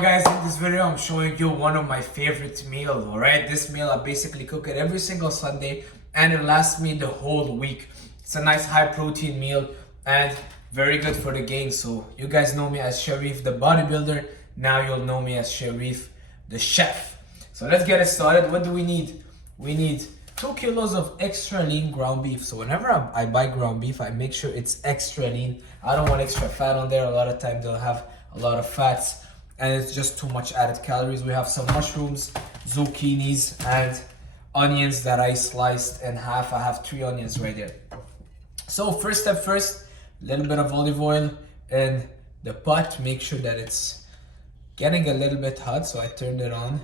Guys, in this video I'm showing you one of my favorite meals. Alright, this meal I basically cook it every single Sunday and it lasts me the whole week. It's a nice high protein meal and very good for the gain. So you guys know me as Sharif the bodybuilder. Now you'll know me as Sharif the chef. So let's get it started. What do we need? We need 2 kilos of extra lean ground beef. So whenever I buy ground beef, I make sure it's extra lean. I don't want extra fat on there. A lot of times they'll have a lot of fats and it's just too much added calories. We have some mushrooms, zucchinis, and onions that I sliced in half. I have 3 onions right there. So first step first, a little bit of olive oil in the pot. Make sure that it's getting a little bit hot. So I turned it on.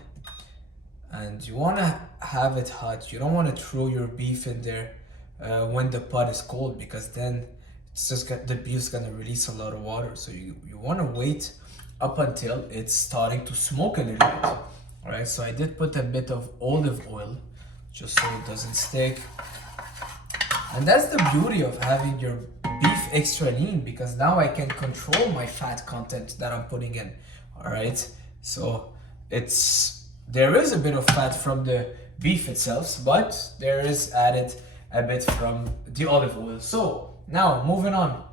And you want to have it hot. You don't want to throw your beef in there when the pot is cold, because then it's just the beef's gonna release a lot of water. So you want to wait up until it's starting to smoke a little bit. All right, so I did put a bit of olive oil just so it doesn't stick. And that's the beauty of having your beef extra lean, because now I can control my fat content that I'm putting in. All right, so there is a bit of fat from the beef itself, but there is added a bit from the olive oil. So now moving on,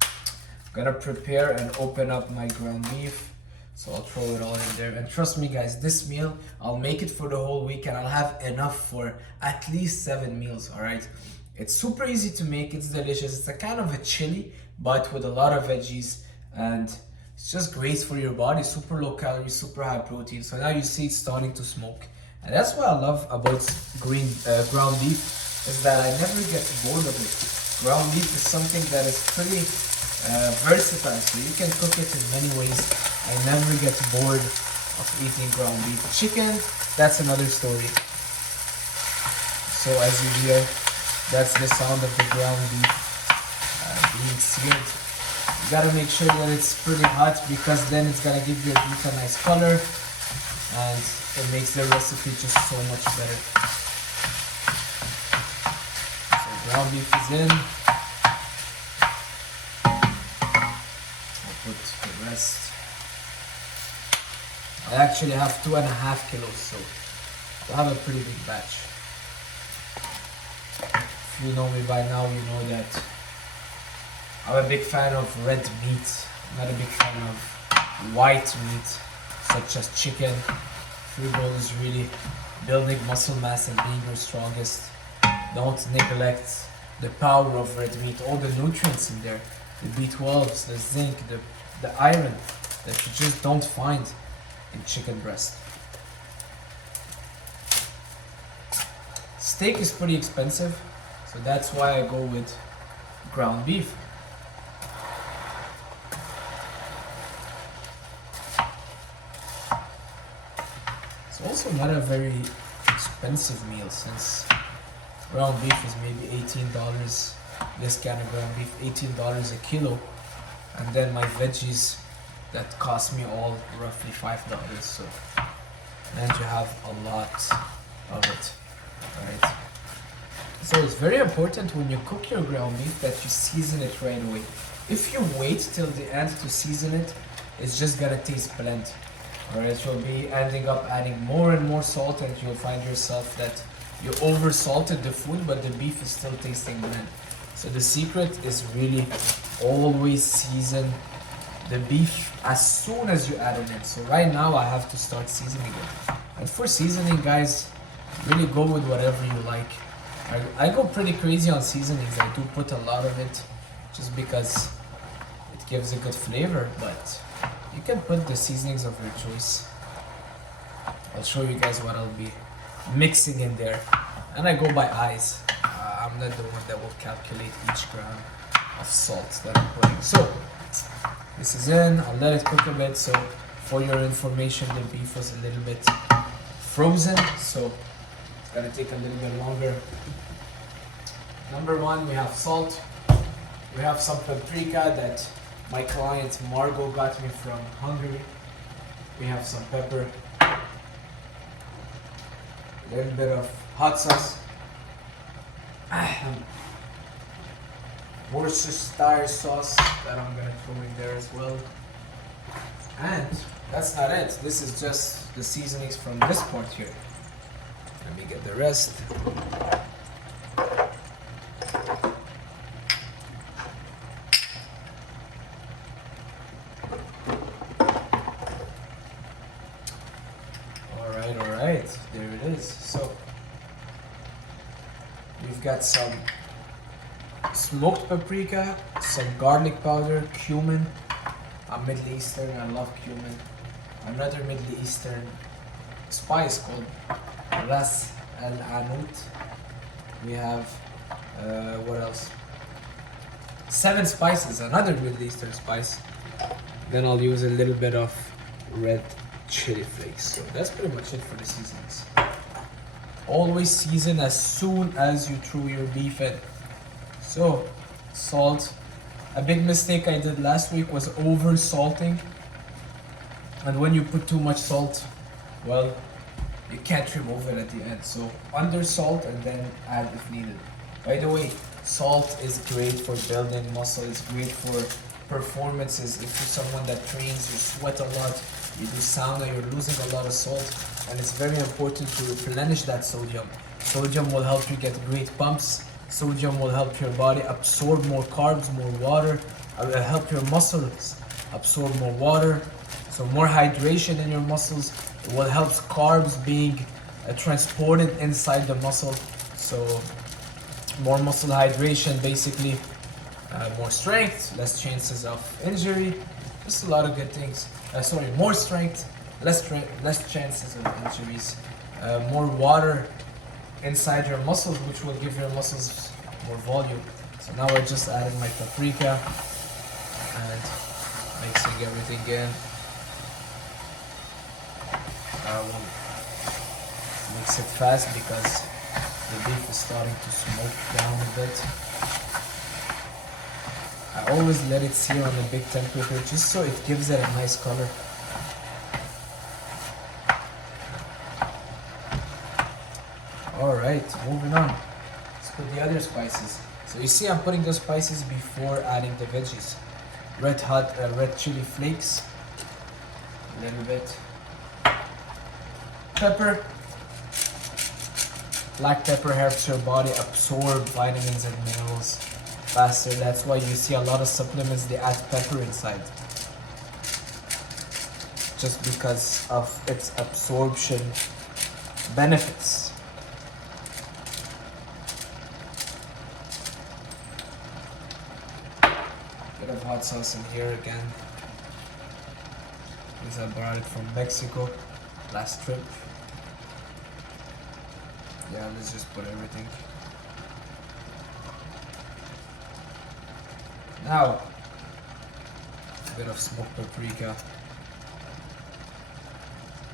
I'm gonna prepare and open up my ground beef. So I'll throw it all in there, and trust me guys, this meal I'll make it for the whole week and I'll have enough for at least 7 meals. All right, it's super easy to make, it's delicious. It's a kind of a chili but with a lot of veggies, and it's just great for your body. Super low calories, super high protein. So now you see it's starting to smoke, and that's what I love about ground beef, is that I never get bored of it. Ground beef is something that is pretty versatile, so you can cook it in many ways. I never get bored of eating ground beef. Chicken, that's another story. So as you hear, that's the sound of the ground beef being seared. You gotta make sure that it's pretty hot, because then it's gonna give your beef a nice color and it makes the recipe just so much better. So ground beef is in. I'll put the rest. I actually have 2.5 kilos, so I have a pretty big batch. If you know me by now, you know that I'm a big fan of red meat. I'm not a big fan of white meat, such as chicken. If your goal is really building muscle mass and being your strongest, don't neglect the power of red meat. All the nutrients in there, the B12s, the zinc, the iron that you just don't find in chicken breast. Steak is pretty expensive, so that's why I go with ground beef. It's also not a very expensive meal, since ground beef is maybe $18. This kind of ground beef, $18 a kilo, and then my veggies that cost me all roughly $5. So, and you have a lot of it, right? So it's very important when you cook your ground beef that you season it right away. If you wait till the end to season it, it's just gonna taste bland. Alright, you'll be ending up adding more and more salt, and you'll find yourself that you over salted the food, but the beef is still tasting bland. So the secret is really always season the beef as soon as you add it in. So right now I have to start seasoning it. And for seasoning, guys, really go with whatever you like. I go pretty crazy on seasonings. I do put a lot of it just because it gives a good flavor, but you can put the seasonings of your choice. I'll show you guys what I'll be mixing in there. And I go by eyes. I'm not the one that will calculate each gram of salt that I'm putting. So this is in. I'll let it cook a bit. So for your information, the beef was a little bit frozen, so it's gonna take a little bit longer. Number one, we have salt. We have some paprika that my client Margot got me from Hungary. We have some pepper, a little bit of hot sauce, Worcestershire sauce that I'm gonna throw in there as well, and That's not it. This is just the seasonings from this part here. Let me get the rest. Alright, there it is. So, we've got some smoked paprika, some garlic powder, cumin. I'm Middle Eastern, I love cumin. Another Middle Eastern spice called Ras Al Anout. We have, what else? 7 spices, another Middle Eastern spice. Then I'll use a little bit of red chili flakes. So that's pretty much it for the seasonings. Always season as soon as you throw your beef in. So, salt. A big mistake I did last week was over salting. And when you put too much salt, well, you can't remove it at the end. So under salt and then add if needed. By the way, salt is great for building muscle. It's great for performances. If you're someone that trains, you sweat a lot, you do sauna, you're losing a lot of salt. And it's very important to replenish that sodium. Sodium will help you get great pumps. Sodium will help your body absorb more carbs, more water. Help your muscles absorb more water. So more hydration in your muscles. It will help carbs being transported inside the muscle. So more muscle hydration, basically more strength, less chances of injury. Just a lot of good things. More strength, less chances of injuries. More water inside your muscles, which will give your muscles more volume. So now I just added my paprika and mixing everything in. I won't mix it fast because the beef is starting to smoke down a bit. I always let it sear on a big temperature just so it gives it a nice color. Alright, moving on. Let's put the other spices. So you see I'm putting the spices before adding the veggies. Red chili flakes. A little bit. Pepper. Black pepper helps your body absorb vitamins and minerals faster. That's why you see a lot of supplements, they add pepper inside. Just because of its absorption benefits. Bit of hot sauce in here again. Because I brought it from Mexico last trip. Yeah, let's just put everything. Now, a bit of smoked paprika.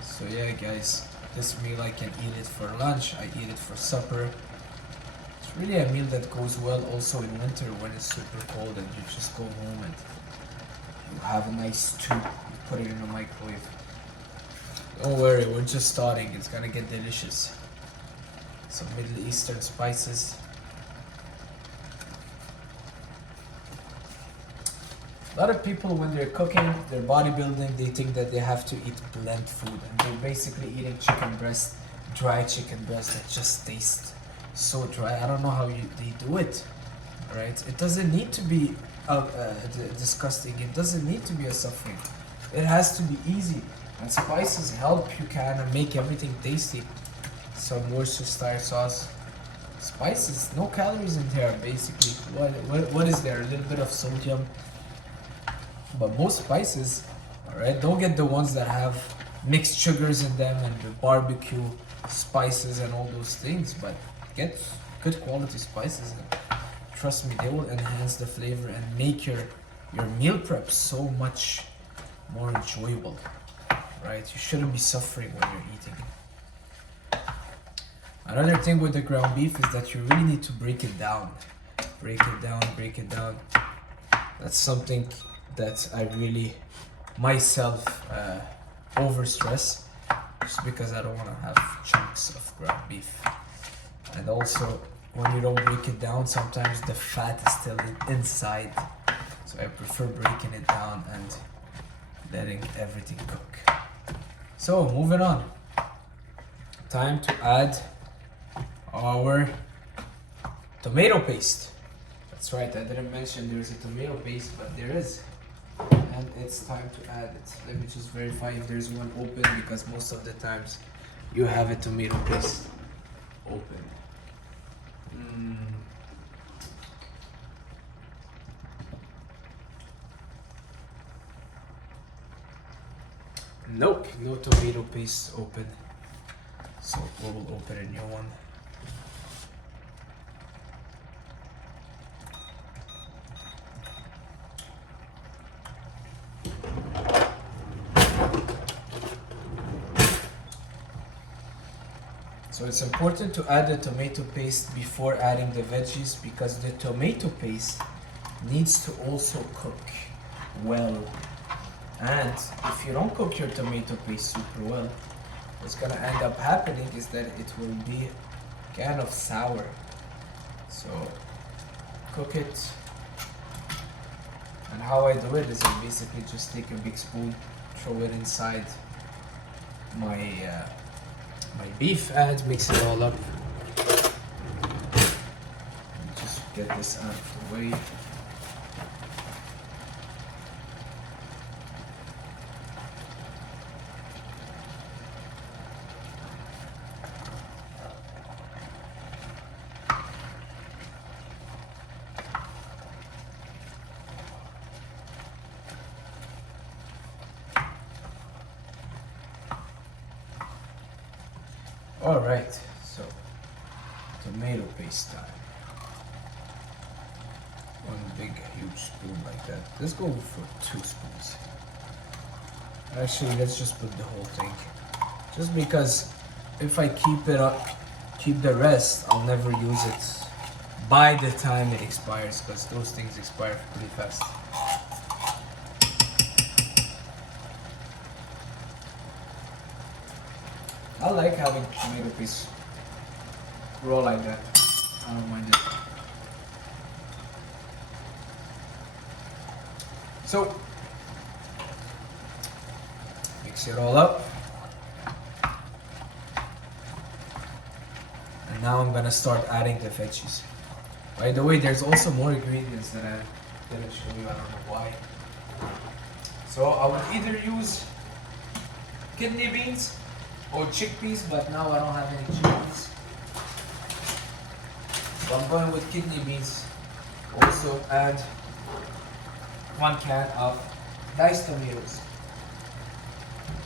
So yeah guys, this meal I can eat it for lunch, I eat it for supper. It's really a meal that goes well also in winter when it's super cold and you just go home and you have a nice stew, you put it in the microwave. Don't worry, we're just starting, it's gonna get delicious. Some Middle Eastern spices. A lot of people when they're cooking, they're bodybuilding, they think that they have to eat bland food and they're basically eating chicken breast, dry chicken breast that just tastes so dry. I don't know how they do it, right? It doesn't need to be disgusting, it doesn't need to be a suffering. It has to be easy and spices help you kind of make everything tasty. Some Worcestershire sauce, spices, no calories in there basically. What is there? A little bit of sodium. But most spices, alright, don't get the ones that have mixed sugars in them and the barbecue spices and all those things, but get good quality spices and trust me, they will enhance the flavor and make your meal prep so much more enjoyable, right? You shouldn't be suffering when you're eating. Another thing with the ground beef is that you really need to break it down. Break it down. That's something that I really myself overstress just because I don't want to have chunks of ground beef. And also when you don't break it down, sometimes the fat is still inside. So I prefer breaking it down and letting everything cook. So moving on. Time to add our tomato paste. That's right, I didn't mention there's a tomato paste, but there is. And it's time to add it. Let me just verify if there's one open, because most of the times you have a tomato paste open. Nope, no tomato paste open. So we will open a new one. So it's important to add the tomato paste before adding the veggies, because the tomato paste needs to also cook well. And if you don't cook your tomato paste super well, what's gonna end up happening is that it will be kind of sour. So cook it. And how I do it is I basically just take a big spoon, throw it inside my beef, and mix it all up. Just get this out of the way. Alright, so tomato paste time. One big huge spoon like that. Let's go for 2 spoons. Actually, let's just put the whole thing. Just because if I keep it up, keep the rest, I'll never use it by the time it expires, because those things expire pretty fast. I like having tomato paste raw like that. I don't mind it. So mix it all up. And now I'm gonna start adding the veggies. By the way, there's also more ingredients that I didn't show you. I don't know why. So I would either use kidney beans or chickpeas, but now I don't have any chickpeas. So I'm going with kidney beans. Also add 1 can of diced tomatoes.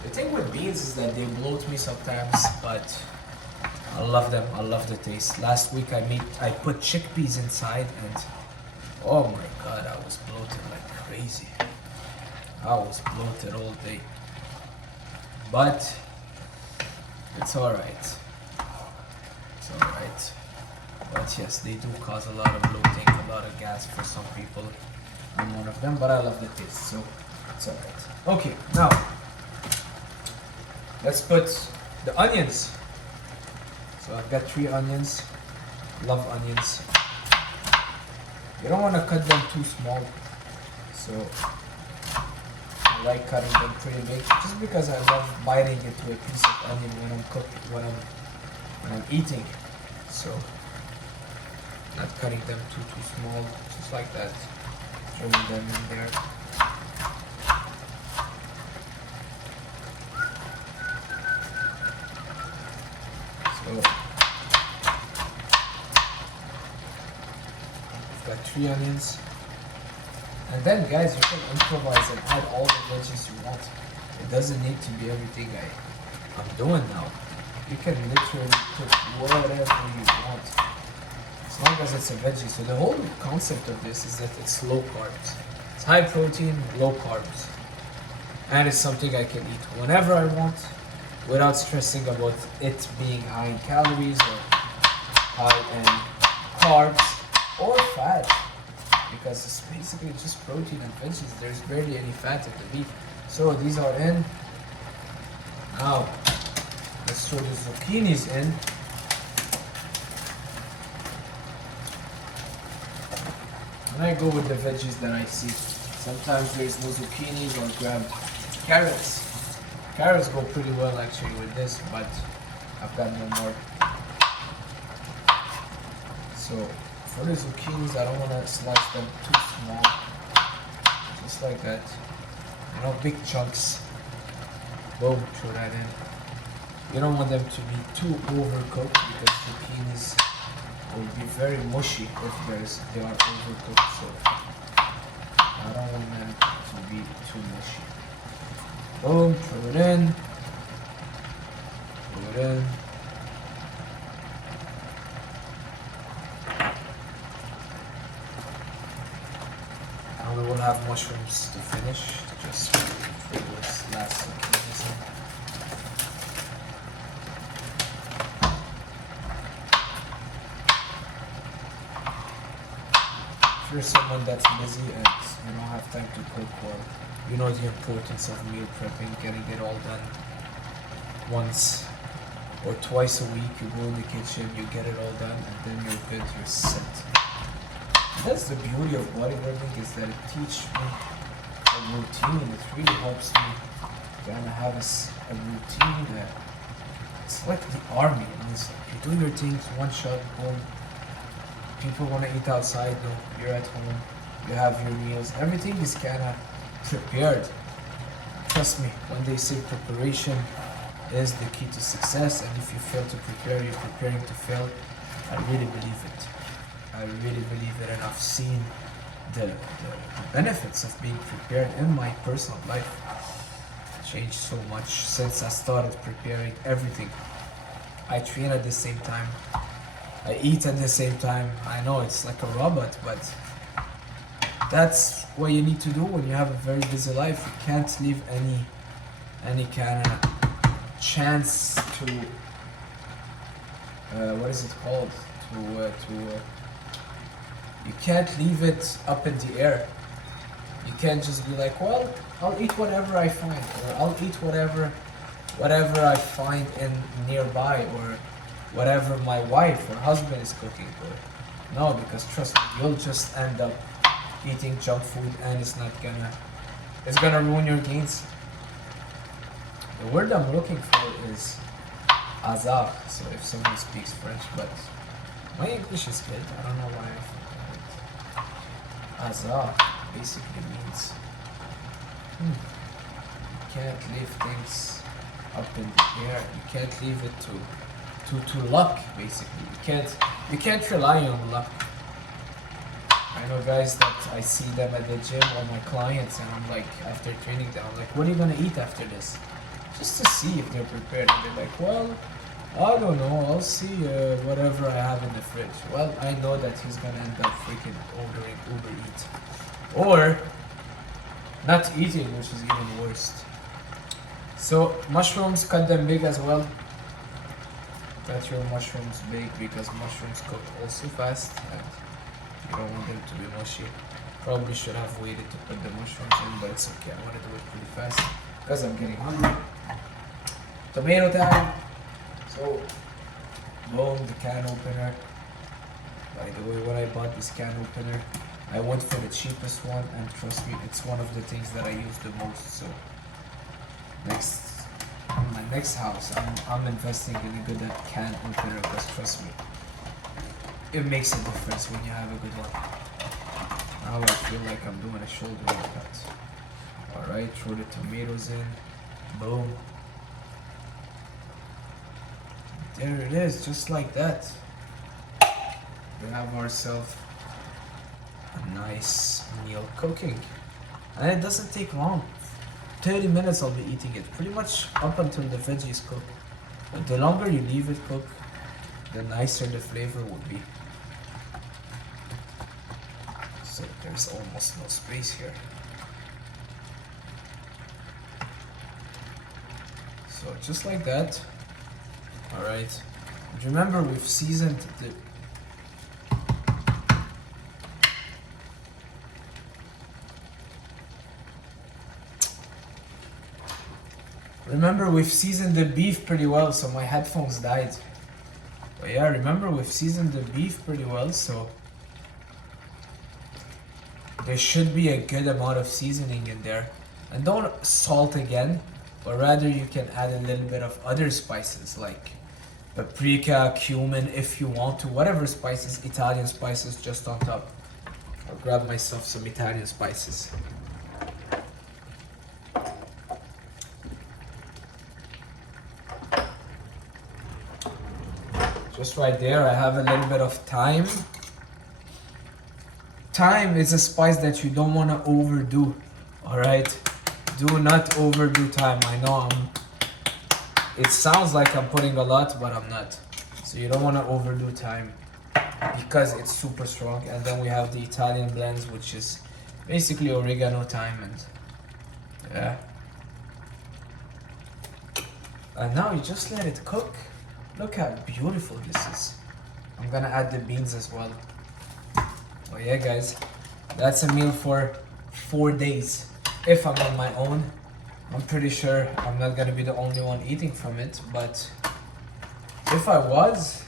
The thing with beans is that they bloat me sometimes, but I love them. I love the taste. Last week I put chickpeas inside, and oh my god, I was bloated like crazy. I was bloated all day. But it's alright. It's alright. But yes, they do cause a lot of bloating, a lot of gas for some people. I'm one of them, but I love the taste, so it's alright. Okay, now let's put the onions. So I've got 3 onions. Love onions. You don't want to cut them too small. So I like cutting them pretty big, just because I love biting into a piece of onion when I'm cooking, when I'm eating. So not cutting them too small, just like that. Throwing them in there. So I've got 3 onions. And then guys, you can improvise and add all the veggies you want. It doesn't need to be everything I'm doing now. You can literally put whatever you want, as long as it's a veggie. So the whole concept of this is that it's low carbs. It's high protein, low carbs. And it's something I can eat whenever I want, without stressing about it being high in calories or high in carbs or fat. Because it's basically just protein and veggies. There's barely any fat in the beef. So these are in. Now let's throw the zucchinis in. And I go with the veggies that I see. Sometimes there's no zucchinis, or grab Carrots. Carrots go pretty well actually with this, but I've got no more. So for the zucchinis, I don't want to slice them too small. Just like that. You know, big chunks. Boom, throw that in. You don't want them to be too overcooked because zucchinis will be very mushy if they are overcooked. So I don't want them to be too mushy. Boom, throw it in. Throw it in. And we will have mushrooms to finish. Just for this last zucchinis in. If you're someone that's busy and you don't have time to cook, or you know the importance of meal prepping, getting it all done once or twice a week, you go in the kitchen, you get it all done, and then you're good, you're set. That's the beauty of bodybuilding, is that it teaches me a routine. It really helps me kind of have a routine that it's like the army. It's like you do your things, one shot, boom. People want to eat outside, no, you're at home, you have your meals, everything is kind of prepared. Trust me, when they say preparation is the key to success, and if you fail to prepare, you're preparing to fail, I really believe it. I really believe it, and I've seen the benefits of being prepared in my personal life. Changed so much since I started preparing everything. I train at the same time, I eat at the same time. I know it's like a robot, but that's what you need to do when you have a very busy life. You can't leave any kind of chance to what is it called? You can't leave it up in the air. You can't just be like, well, I'll eat whatever I find, or I'll eat whatever I find in nearby, or whatever my wife or husband is cooking. Or no, because trust me, you'll just end up eating junk food, and it's gonna ruin your gains. The word I'm looking for is azar. So if someone speaks French, but my English is good. I don't know why I forgot it. Azar basically means you can't leave things up in the air. You can't leave it to luck, basically. You can't rely on luck. I know guys that I see them at the gym, or my clients, and I'm like, after training them, I'm like, what are you gonna eat after this? Just to see if they're prepared. And they're like, well, I don't know, I'll see whatever I have in the fridge. Well, I know that he's gonna end up freaking ordering Uber Eats. Or not eating, which is even worse. So mushrooms, cut them big as well. Cut your mushrooms big, because mushrooms cook also fast and you don't want them to be mushy. Probably should have waited to put the mushrooms in, but it's okay. I want to do it pretty fast because I'm getting hungry. Tomato time. So, boom, the can opener. By the way, when I bought this can opener, I went for the cheapest one, and trust me, it's one of the things that I use the most. So, in my next house, I'm investing in a good can opener, because trust me, it makes a difference when you have a good one. Now I feel like I'm doing a shoulder workout. Alright, throw the tomatoes in. Boom. There it is, just like that. We have ourselves a nice meal cooking. And it doesn't take long. 30 minutes I'll be eating it, pretty much up until the veggies cook. But the longer you leave it cook, the nicer the flavor would be. So there's almost no space here. So just like that. Alright. Remember, we've seasoned the beef pretty well, so my headphones died. But yeah, remember, we've seasoned the beef pretty well, so there should be a good amount of seasoning in there. And don't salt again, but rather you can add a little bit of other spices like paprika, cumin if you want to, whatever spices, Italian spices just on top. I'll grab myself some Italian spices. Just right there, I have a little bit of thyme. Thyme is a spice that you don't want to overdo, alright? Do not overdo thyme. I know it sounds like I'm putting a lot, but I'm not. So you don't want to overdo thyme because it's super strong. And then we have the Italian blends, which is basically oregano, thyme, and yeah. And now you just let it cook. Look how beautiful this is. I'm gonna add the beans as well. Oh yeah, guys, that's a meal for 4 days. If I'm on my own, I'm pretty sure I'm not gonna be the only one eating from it, but if I was,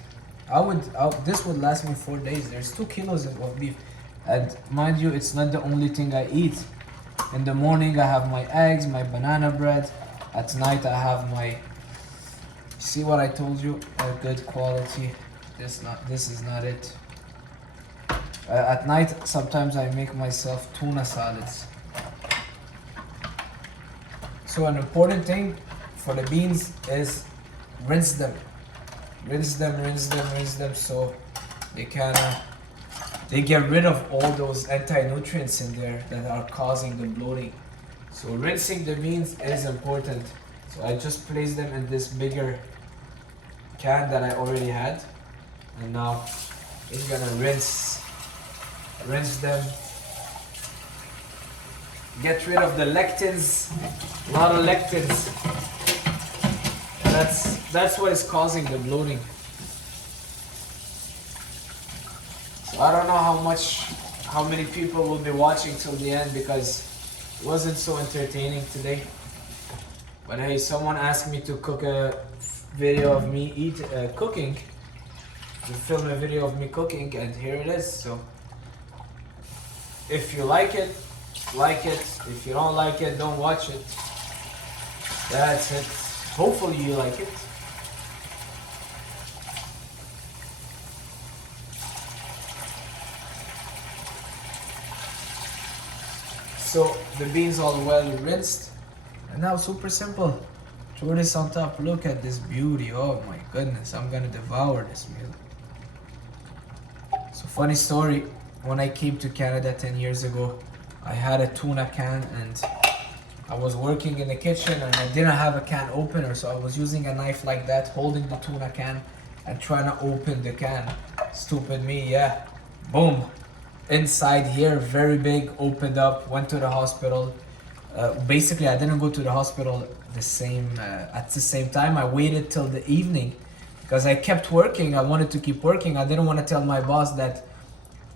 this would last me 4 days. There's 2 kilos of beef. And mind you, it's not the only thing I eat. In the morning I have my eggs, my banana bread. At night I have my, see what I told you, a good quality. This is not it. At night sometimes I make myself tuna salads. So an important thing for the beans is rinse them. Rinse them so they get rid of all those anti-nutrients in there that are causing the bloating. So rinsing the beans is important. So I just place them in this bigger can that I already had, and now I'm gonna rinse them, get rid of the lectins, a lot of lectins. That's what is causing the bloating. So I don't know how many people will be watching till the end because it wasn't so entertaining today. But hey, someone asked me to cook a video of me cooking, to film a video of me cooking, and here it is. So if you like it, like it. If you don't like it, don't watch it. That's it. Hopefully you like it. So the beans all well rinsed, and now super simple. Throw this on top. Look at this beauty. Oh my goodness, I'm gonna devour this meal. So funny story, when I came to Canada 10 years ago, I had a tuna can and I was working in the kitchen and I didn't have a can opener, so I was using a knife like that, holding the tuna can and trying to open the can. Stupid me, yeah. Boom. Inside here, very big, opened up, went to the hospital. Basically, I didn't go to the hospital at the same time. I waited till the evening because I kept working. I wanted to keep working. I didn't want to tell my boss that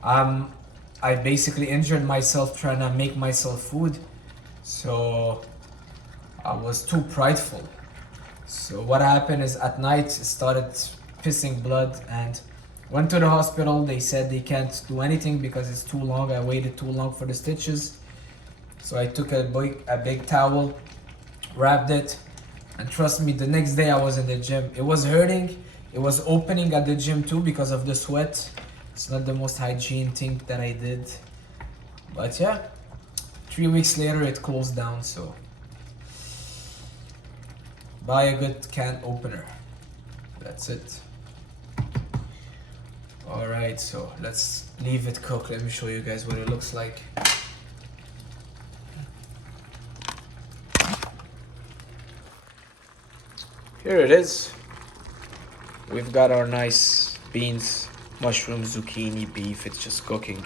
I basically injured myself trying to make myself food. So I was too prideful. So what happened is at night it started pissing blood and went to the hospital. They said they can't do anything because it's too long. I waited too long for the stitches. So I took a big towel, wrapped it, and trust me, the next day I was in the gym. It was hurting. It was opening at the gym too because of the sweat. It's not the most hygiene thing that I did. But yeah, 3 weeks later it closed down, so buy a good can opener. That's it. Alright, so let's leave it cook. Let me show you guys what it looks like. Here it is. We've got our nice beans, mushrooms, zucchini, beef. It's just cooking.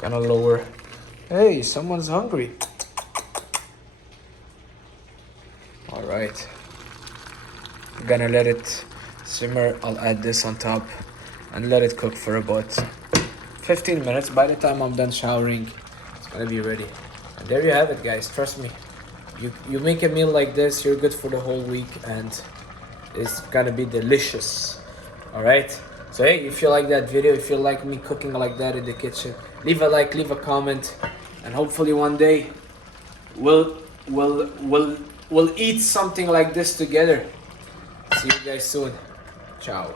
Gonna lower. Hey, someone's hungry. Alright. Gonna let it simmer. I'll add this on top and let it cook for about 15 minutes. By the time I'm done showering, it's gonna be ready. And there you have it, guys. Trust me. You make a meal like this, you're good for the whole week, and it's gonna be delicious. Alright? So hey, if you like that video, if you like me cooking like that in the kitchen, leave a like, leave a comment, and hopefully one day we'll we'll eat something like this together. See you guys soon. Ciao.